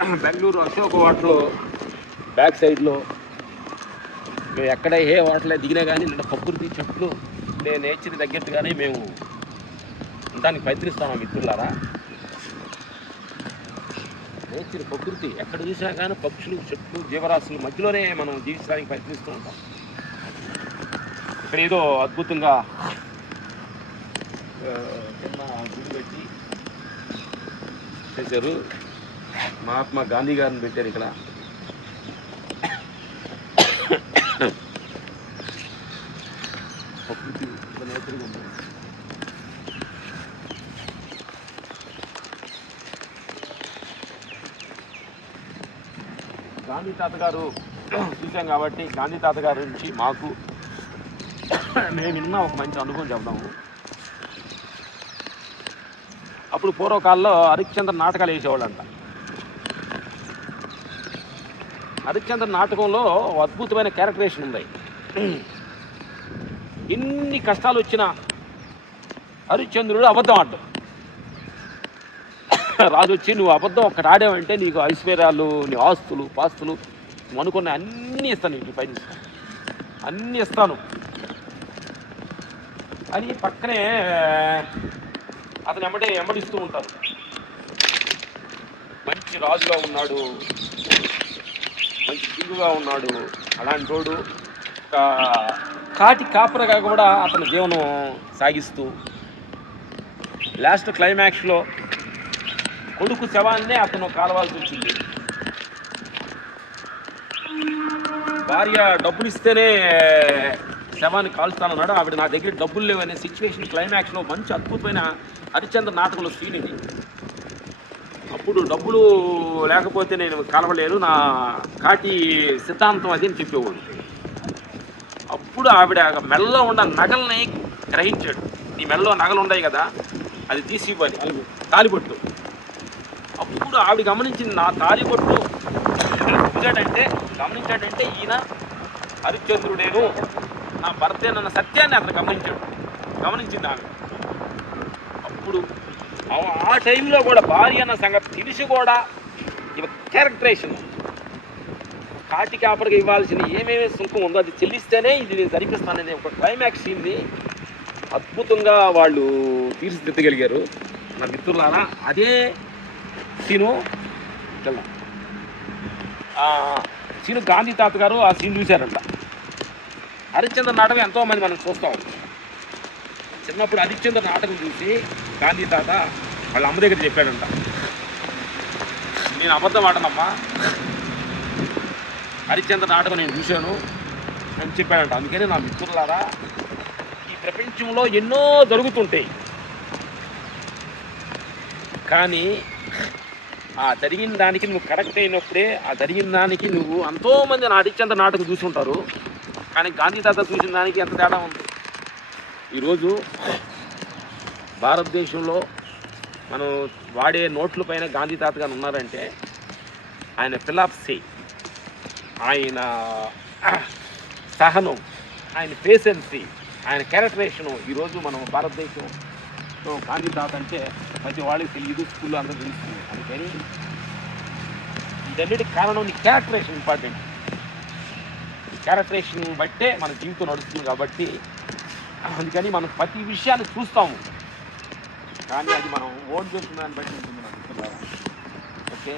Bengaluru Ashok hotel back సైడ్లో మేము ఎక్కడ ఏ హోటల్ దిగినా కానీ నిన్న ప్రకృతి చెట్లు నేను నేచర్ తగ్గట్టుగానే మేము దానికి ప్రయత్నిస్తాం మిత్రులారా. నేచర్ ప్రకృతి ఎక్కడ చూసినా కానీ పక్షులు చెట్లు జీవరాశులు మధ్యలోనే మనం జీవించడానికి ప్రయత్నిస్తూ ఉంటాం. ఇక్కడ ఏదో అద్భుతంగా చిన్న గుడి పెట్టి చేశారు. మహాత్మా గాంధీ గారిని పెట్టారు ఇక్కడ. ప్రకృతి ఉంది గాంధీ తాతగారు చూసాం కాబట్టి గాంధీ తాతగారి నుంచి మాకు మేము విన్న ఒక మంచి అనుభవం చెప్దాము అప్పుడు పూర్వకాలంలో హరిశ్చంద్ర నాటకాలు వేసేవాళ్ళంట. హరిశ్చంద్ర నాటకంలో అద్భుతమైన క్యారెక్టరేషన్ ఉంది. ఎన్ని కష్టాలు వచ్చినా హరిశ్చంద్రుడు అబద్ధం ఆడ్డం రాజు వచ్చి నువ్వు అబద్ధం ఒక్కటి ఆడావంటే నీకు ఐశ్వర్యాలు నీ ఆస్తులు పాస్తులు నువ్వు అనుకున్న అన్నీ ఇస్తాను నీకు పైన. అన్నీ ఇస్తాను. అని పక్కనే అతను ఎమ్మటే ఎమ్మడిస్తూ ఉంటారు మంచి రాజుగా ఉన్నాడు. మంచి దిగుగా ఉన్నాడు అలాంటి వాడు కాటి కాపరగా కూడా అతని జీవనం సాగిస్తూ లాస్ట్ క్లైమాక్స్లో కొడుకు శవాన్నే అతను కాలవాల్సి వచ్చింది. భార్య డబ్బులిస్తేనే శవాన్ని కాల్స్తానన్నాడు ఆవిడ నా దగ్గర డబ్బులు లేవనే సిచ్యువేషన్ క్లైమాక్స్లో మంచి అద్భుతమైన హరిచంద్ర నాటకంలో సీన్ ఇది. అప్పుడు డబ్బులు లేకపోతే నేను కలవలేను. నా కాటి సిద్ధాంతం అది అని చెప్పేవాడు. అప్పుడు ఆవిడ మెల్లో ఉన్న నగల్ని గ్రహించాడు. నీ మెల్లో నగలు ఉన్నాయి కదా అది తీసి ఇవ్వాలి తాలిబొట్టు. అప్పుడు ఆవిడ గమనించింది నా తాలిబొట్టు చూశాడంటే గమనించాడంటే ఈయన హరిశ్చంద్రుడేను. నా భర్తేనన్న సత్యాన్ని అతను గమనించాడు. గమనించింది ఆమె అప్పుడు ఆ- టైంలో కూడా భార్య అన్న సంగతి తెలిసి కూడా ఇవ క్యారెక్టరేషన్ కాటి కాపరికి ఇవ్వాల్సిన ఏమేమి సుంకం ఉందో అది చెల్లిస్తేనే ఇది నేను జరిపిస్తాననే ఒక క్లైమాక్స్ సీన్ని అద్భుతంగా వాళ్ళు తీర్చిదిద్దగలిగారు. నా మిత్రులారా అదే సీను వెళ్దాం సీను గాంధీ తాత గారు ఆ సీన్ చూశారంట. హరిశ్చంద్ర నాటకం ఎంతో మంది మనం చూస్తాం. చిన్నప్పుడు హరిశ్చంద్ర నాటకం చూసి గాంధీ తాత వాళ్ళ అమ్మ దగ్గర చెప్పాడంట. నేను అబద్ధం ఆడనమ్మా. హరిశ్చంద్ర నాటకం నేను చూశాను అని చెప్పాడంట. అందుకని నా మిత్రులారా ఈ ప్రపంచంలో ఎన్నో జరుగుతుంటాయి. కానీ ఆ జరిగిన దానికి నువ్వు కరెక్ట్ అయినప్పుడే ఆ జరిగిన దానికి నువ్వు ఎంతోమంది నా హరిశ్చంద్ర నాటకం చూసుంటారు. కానీ గాంధీ తాత చూసిన దానికి ఎంత తేడా ఉంది? ఈరోజు భారతదేశంలో మనం వాడే నోట్ల పైన గాంధీ తాత గారు ఉన్నారంటే ఆయన ఫిలాప్సీ ఆయన సహనం ఆయన పేషెన్సీ ఆయన క్యారెక్టరేషను ఈరోజు మనం భారతదేశంలో గాంధీ తాత అంటే ప్రతి వాళ్ళకి తెలియదు స్కూల్లో అందరూ తెలుస్తుంది. అందుకని ఇదన్నిటికి కారణం నీ క్యారెక్టరేషన్ ఇంపార్టెంట్. క్యారెక్టరేషన్ బట్టే మన జీవితం నడుస్తుంది కాబట్టి అందుకని మనం ప్రతి విషయాన్ని చూస్తాము. కానీ అది మనం ఓన్ చేస్తున్నాను బట్టి ఉంటుంది ఓకే?